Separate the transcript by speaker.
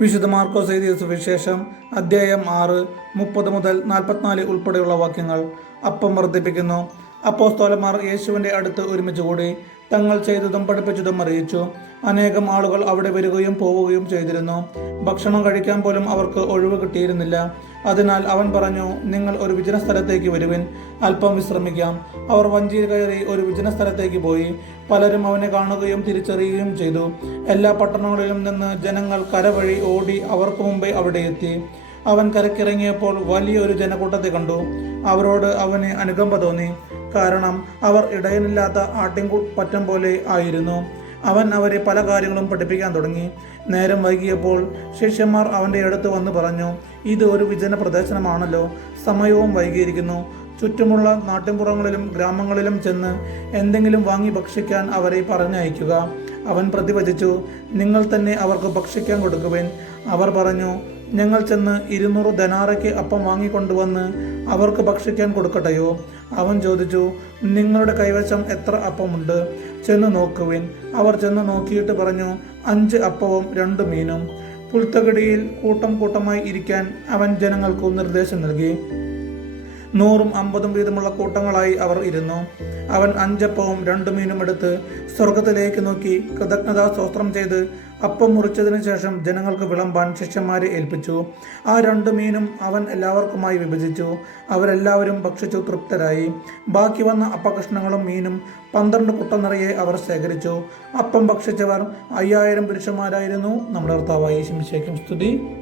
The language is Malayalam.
Speaker 1: വിശുദ്ധ മാർക്കോസ് സുവിശേഷം അദ്ധ്യായം ആറ് മുപ്പത് മുതൽ നാൽപ്പത്തിനാല് ഉൾപ്പെടെയുള്ള വാക്യങ്ങൾ അപ്പം വർദ്ധിപ്പിക്കുന്നു. അപ്പോസ്തോലന്മാർ യേശുവിന്റെ അടുത്ത് ഒരുമിച്ച് കൂടി തങ്ങൾ ചെയ്തതും പഠിപ്പിച്ചതും അറിയിച്ചു. അനേകം ആളുകൾ അവിടെ വരികയും പോവുകയും ചെയ്തിരുന്നു. ഭക്ഷണം കഴിക്കാൻ പോലും അവർക്ക് ഒഴിവ് കിട്ടിയിരുന്നില്ല. അതിനാൽ അവൻ പറഞ്ഞു നിങ്ങൾ ഒരു വിജന സ്ഥലത്തേക്ക് വരുവിൻ. അല്പം വിശ്രമിക്കാം. അവർ വഞ്ചിയിൽ കയറി ഒരു വിജന സ്ഥലത്തേക്ക് പോയി. പലരും അവനെ കാണുകയും തിരിച്ചറിയുകയും ചെയ്തു. എല്ലാ പട്ടണങ്ങളിലും നിന്ന് ജനങ്ങൾ കരവഴി ഓടി അവർക്ക് മുമ്പേ അവിടെ എത്തി. അവൻ കരക്കിറങ്ങിയപ്പോൾ വലിയൊരു ജനക്കൂട്ടത്തെ കണ്ടു. അവരോട് അവന് അനുകമ്പ തോന്നി. കാരണം അവർ ഇടയനില്ലാത്ത ആട്ടിൻകു പറ്റം പോലെ ആയിരുന്നു. അവൻ അവരെ പല കാര്യങ്ങളും പഠിപ്പിക്കാൻ തുടങ്ങി. നേരം വൈകിയപ്പോൾ ശിഷ്യന്മാർ അവന്റെ അടുത്ത് വന്ന് പറഞ്ഞു ഇത് ഒരു വിജന പ്രദർശനമാണല്ലോ. സമയവും വൈകിയിരിക്കുന്നു. ചുറ്റുമുള്ള നാട്ടിൻപുറങ്ങളിലും ഗ്രാമങ്ങളിലും ചെന്ന് എന്തെങ്കിലും വാങ്ങി ഭക്ഷിക്കാൻ അവരെ പറഞ്ഞയക്കുക. അവൻ പ്രതിവചിച്ചു നിങ്ങൾ തന്നെ അവർക്ക് ഭക്ഷിക്കാൻ കൊടുക്കുവേൻ. അവർ പറഞ്ഞു ഞങ്ങൾ ചെന്ന് ഇരുന്നൂറ് ധനാറയ്ക്ക് അപ്പം വാങ്ങിക്കൊണ്ടുവന്ന് അവർക്ക് ഭക്ഷിക്കാൻ കൊടുക്കട്ടെയോ? അവൻ ചോദിച്ചു നിങ്ങളുടെ കൈവശം എത്ര അപ്പമുണ്ട്? ചെന്ന് നോക്കുവിൻ. അവർ ചെന്ന് നോക്കിയിട്ട് പറഞ്ഞു അഞ്ച് അപ്പവും രണ്ട് മീനും. പുൽത്തകടിയിൽ കൂട്ടം കൂട്ടമായി ഇരിക്കാൻ അവൻ ജനങ്ങൾക്ക് നിർദ്ദേശം നൽകി. നൂറും അമ്പതും വീതമുള്ള കൂട്ടങ്ങളായി അവർ ഇരുന്നു. അവൻ അഞ്ചപ്പവും രണ്ടു മീനും എടുത്ത് സ്വർഗത്തിലേക്ക് നോക്കി കൃതജ്ഞതാ സ്തോത്രം ചെയ്ത് അപ്പം മുറിച്ചതിനു ശേഷം ജനങ്ങൾക്ക് വിളമ്പാൻ ശിഷ്യന്മാരെ ഏൽപ്പിച്ചു. ആ രണ്ടു മീനും അവൻ എല്ലാവർക്കുമായി വിഭജിച്ചു. അവരെല്ലാവരും ഭക്ഷിച്ചു തൃപ്തരായി. ബാക്കി വന്ന അപ്പകഷ്ണങ്ങളും മീനും പന്ത്രണ്ട് കുട്ടനിറയെ അവർ ശേഖരിച്ചു. അപ്പം ഭക്ഷിച്ചവർ അയ്യായിരം പുരുഷന്മാരായിരുന്നു. നമ്മുടെ ഭർത്താവായി ശിംശേക്കും സ്തുതി.